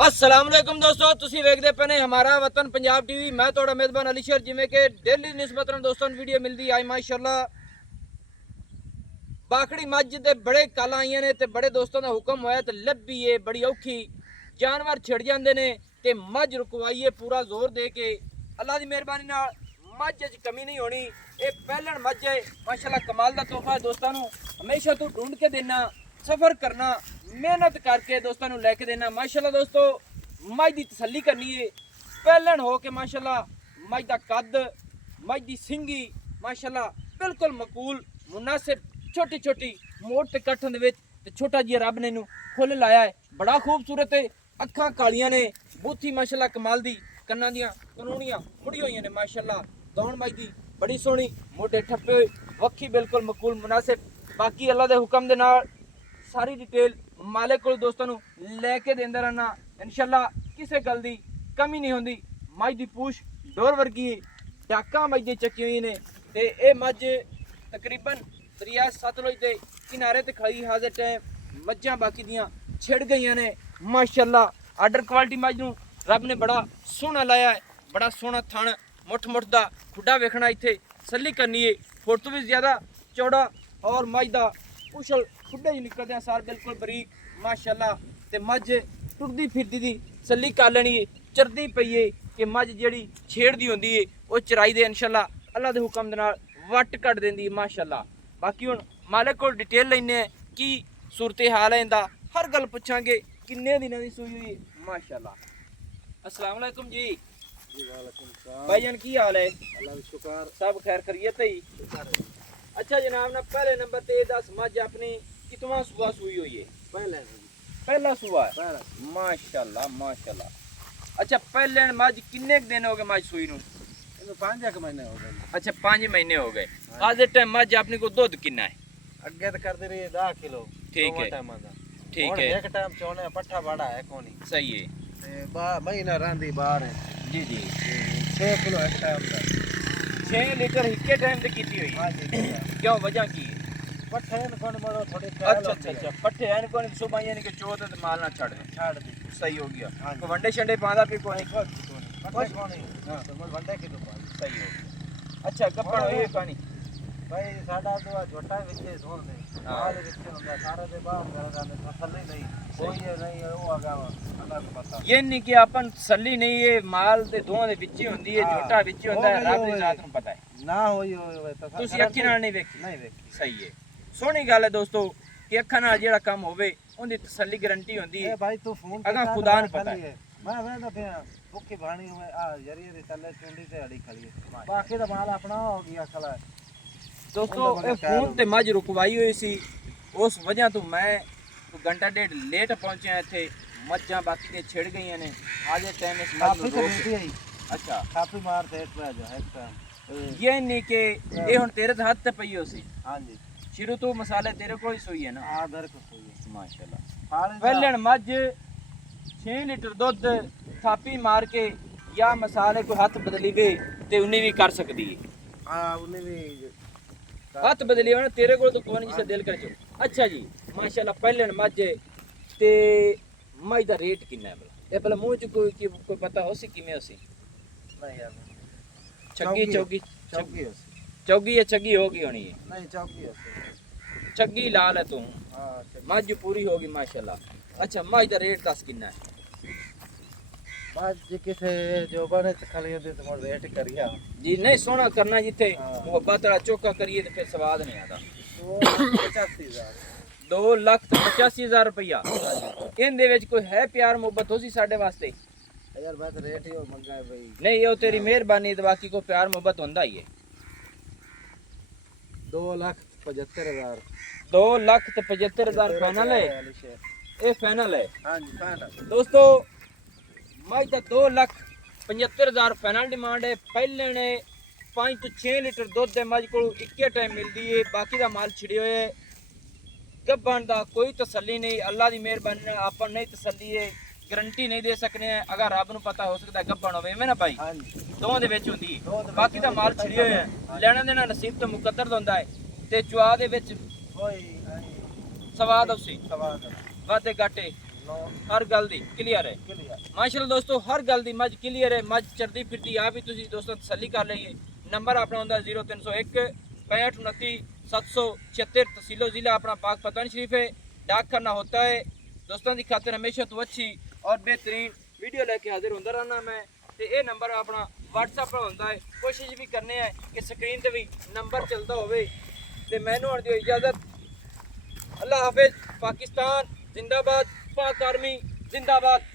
अस्सलाम वालेकुम दोस्तों, तुसी वेखदे पे ने हमारा वतन पंजाब टीवी। मैं थोड़ा मेजबान अलीशर। जिमें के डेली निस्बतन दोस्तों वीडियो मिलती आई माशाल्लाह। बाखड़ी मझ दे बड़े कल आईयां ने ते बड़े दोस्तों का हुक्म होया ते लब्भी है बड़ी औखी। जानवर छिड़ जाते ने ते मझ रुकवाइए पूरा जोर दे के। अल्लाह की मेहरबानी नाल मझ च कमी नहीं होनी। ये पहलण मझ है माशाल्लाह, कमाल का तोहफा है दोस्तों नू। हमेशा तू ढूंढ के देना, सफर करना, मेहनत करके दोस्तों नू लेके देना। माशाल्लाह दोस्तों मझ की तसल्ली करनी है पहलण हो के। माशाल्लाह मझ का कद, मझ की सिंगी माशाल्लाह बिल्कुल मकूल मुनासिब, छोटी छोटी मोट ते कट्ठन दे विच ते छोटा जिहा रब ने इनू फुल लाया है। बड़ा खूबसूरत है। अखां कालियां ने, बूथी माशाल्लाह कमाल दी, कन्नां दियां कनूनियां मुड़ी होईयां ने माशाल्लाह। दौड़ मझ दी बड़ी सोहनी, मोटे ठप्पे होए, वक्खी बिल्कुल मकूल मुनासिब। बाकी अल्लाह दे हुक्म दे नाल सारी डिटेल मालिक को दोस्तों नू लैके देंदा रहना इंशाल्लाह। किसी गल दी कमी नहीं होंदी। मझ दी पूछ डोर वर्गी है, डाकां मझ दी चक्की हुई ने ते ये मझ तकरीबन दरिया सतलुज के किनारे ते खड़ी हाजिर टाइम। मझां बाकी दियां छिड़ गई ने माशाल्लाह। आर्डर क्वालिटी मझ नू रब ने बड़ा सोहना लाया है। बड़ा सोहना थण, मुठ मुठ दा खुडा वेखना, इत्थे तसल्ली करनी है। फुट तो भी ज्यादा चौड़ा और मझ दा उछल खुडे ही निकलते हैं सार बिल्कुल बरीक माशाल्लाह। ते मझ टुरदी फिरदी दी तसल्ली कर लेनी है। चरदी पई है कि मझ जेहड़ी छेड़दी होंदी है वो चराई दे इंशाल्लाह। अल्लाह दे हुक्म दे नाल वट कट देंदी है माशाल्लाह। बाकी हुण मालिक को डिटेल लैने की सूरत हाल है इंदा, हर गल पुछांगे। किन्ने दिनां दी सूई हुई माशाल्लाह। अस्सलाम वालेकुम जी। भाईजान की हाल है? अल्लाह का शुक्र, सब खैर खैरियत है? अच्छा जनाब ना पहले नंबर ते दस मझ अपनी कितवा सुबह सूई हुई है? पहला सुबह है पहला माशाल्लाह माशाल्लाह। अच्छा पहले मझ किन्ने दिन हो गए मझ सूई नू? 5 महीने हो गए। अच्छा 5 महीने हो गए। आज दे टाइम मझ अपने को दूध कितना है? अगे तो करते रही 10 किलो। ठीक है ठीक है। एक टाइम चोने पट्ठा बड़ा है कोनी सही है। ते महीना रंदी बाहर है जी जी। 6 किलो एक टाइम का। 6 लीटर हिक्के टाइम ते कीती हुई? हां जी। क्यों वजह की है? पट्ठे न कोन बड़ो थोड़ी अच्छा अच्छा अच्छा पट्ठे हैं कौन सुबह यानी कि चौथ ते माल ना छड़ दे। छाड़ दी। सही हो गया। हाँ जी। तो वंडे शंडे पादा भी कोई? पट्ठे कोनी। हां तो मैं वंडे की दुकान। सही हो गया। अच्छा कपड़ा ये पानी भाई साडा तो छोटा विचे सोन दे माल विचे हुंदा सारे दे बाहर करदा ने तसल्ली नहीं कोई ये नहीं है वो आगा अल्लाह को पता। ये नहीं कि अपन तसल्ली नहीं है माल दे दोवां दे विच ही हुंदी है, छोटा विच ही हुंदा है, रब दी जात नूं पता है। ना होई होवे तो ਤੁਸੀਂ ਅੱਖਾਂ ਨਾਲ ਨਹੀਂ ਵੇਖੀ? नहीं देखी। ਸਹੀ ਹੈ। ਸੋਹਣੀ ਗੱਲ ਹੈ ਦੋਸਤੋ ਕਿ ਅੱਖਾਂ ਨਾਲ ਜਿਹੜਾ ਕੰਮ ਹੋਵੇ ਉਹਦੀ ਤਸੱਲੀ ਗਾਰੰਟੀ ਹੁੰਦੀ ਹੈ। ए भाई तू फोन अगा खुदा ने पता है। मैं वेंदा पे भुक्की भाणी हुए आ जरिए दे तले चुंडी ते अड़ी खड़ी है बाकी दा माल अपना हो गया खला। ਦੋਸਤੋ ਇਹ ਫੋਨ ਤੇ ਮੱਝ ਰੁਕਵਾਈ ਹੋਈ ਸੀ, ਉਸ ਵਜ੍ਹਾ ਤੋਂ ਮੈਂ ਘੰਟਾ ਡੇਢ ਲੇਟ ਪਹੁੰਚਿਆ ਇੱਥੇ। ਮੱਝਾਂ ਬਾਕੀ ਦੀਆਂ ਛਿੜ ਗਈਆਂ ਨੇ। ਅੱਜ ਦੇ ਟਾਈਮ ਇਸ ਮੱਝ ਨੂੰ ਰੋਕ बेटी आई ਅੱਛਾ काफी मार ते एक पे जा एक टाइम। ये नहीं कि ये ਹੁਣ ਤੇਰੇ ਦੇ ਹੱਥ ਤੇ ਪਈ ਹੋ ਸੀ हां जी ਸ਼ੁਰੂ ਤੋਂ ਮਸਾਲੇ ਤੇਰੇ ਕੋਲ ਹੀ ਸੋਈ ਹੈ ਨਾ? आदर को सोई ਮਾਸ਼ਾਅੱਲਾ। हाल ਪਹਿਲਣ ਮੱਝ 6 ਲੀਟਰ ਦੁੱਧ ਥਾਪੀ ਮਾਰ ਕੇ ਜਾਂ ਮਸਾਲੇ ਕੋਈ ਹੱਥ ਬਦਲੀ ਵੇ ਤੇ ਉਹਨੇ ਵੀ ਕਰ ਸਕਦੀ ਹੈ। हां उन्हें भी ਹੱਥ ਬਦਲੀ ਹੋਣਾ ਤੇਰੇ ਕੋਲ ਤਾਂ ਕੋਈ ਨਹੀਂ ਜਿਸੇ ਦਿਲ ਕਰ ਚੋ। ਅੱਛਾ ਜੀ ਮਾਸ਼ਾਅੱਲਾ ਪਹਿਲਣ ਮੱਝ ਤੇ ਮੱਝ ਦਾ ਰੇਟ ਕਿੰਨਾ ਹੈ ਭਲਾ? ਇਹ ਭਲਾ ਮੂੰਹ ਚ ਕੋਈ ਪਤਾ ਹੋ ਸੀ ਕਿਵੇਂ ਹੋ ਸੀ? नहीं यार ਛੱਗੀ ਚੌਗੀ चौकी है ਚੌਗੀ या ਛੱਗੀ ਹੋ ਗਈ ਹੋਣੀ ਹੈ? नहीं चौकी है ਛੱਗੀ ਲਾਲ ਹੈ ਤੂੰ, हां ਮੱਝ ਪੂਰੀ ਹੋ ਗਈ ਮਾਸ਼ਾਅੱਲਾ। ਅੱਛਾ ਮੱਝ ਦਾ ਰੇਟ ਦੱਸ ਕਿੰਨਾ ਹੈ? बात जी किसे जो बने तो खाली होते तो मोर वेट करिया जी नहीं सोना करना जिथे हाँ। मोहब्बत वाला चौका करिए तो फिर स्वाद नहीं आता। वो 85,000 2,85,000 रुपया इन दे विच कोई है प्यार मोहब्बत हो सी साडे वास्ते? यार बात रेट ही मंगा है भाई। नहीं ये तेरी मेहरबानी तो बाकी को प्यार मोहब्बत होंदा ही है। 2,75,000 2,75,000 फाइनल है? ये फाइनल है हां जी फाइनल दोस्तों। मझ का 2,75,000 फाइनल डिमांड है। पहले ने 5 तो 6 लीटर दुध है मझ को इक्के टाइम मिलती है। बाकी का माल छिड़े हुए है। गब्बन का कोई तसल्ली नहीं, अल्लाह की मेहरबानी ने अपन नहीं तसल्ली है, गारंटी नहीं दे सकने हैं। अगर रब नूं पता हो सकता है गब्बन होवे ना भाई हां जी दोवां दे विच हुंदी है। बाकी का माल छिड़े हुए है, लेना देना नसीब तो मुकद्दर दा हुंदा है ते चुआ दे विच कोई सवाद उसी सवाल वादे घाटे ਹਰ ਗੱਲ ਦੀ ਕਲੀਅਰ ਹੈ क्लियर ਮਾਸ਼ਾਅੱਲਾ ਦੋਸਤੋ ਹਰ ਗੱਲ ਦੀ ਮੱਝ ਕਲੀਅਰ ਹੈ ਮੱਝ ਚਰਦੀ ਫਿਰਦੀ ਆਪ ਹੀ ਤੁਸੀਂ ਦੋਸਤੋ ਤਸੱਲੀ ਕਰ ਲਈਏ ਨੰਬਰ ਆਪਣਾ ਹੁੰਦਾ 0301 6529 776 तहसीलो ज़िला अपना पाक पतन शरीफ है डाक करना होता है दोस्तों की खातिर हमेशा तो अच्छी और बेहतरीन वीडियो लेके हाजिर होता रहना मैं तो ये नंबर अपना WhatsApp पर होता है कोशिश भी करने हैं कि स्क्रीन पर भी नंबर चलता होवे ते मैनू होने दी इजाज़त अल्लाह हाफिज पाकिस्तान जिंदाबाद पाक आर्मी जिंदाबाद।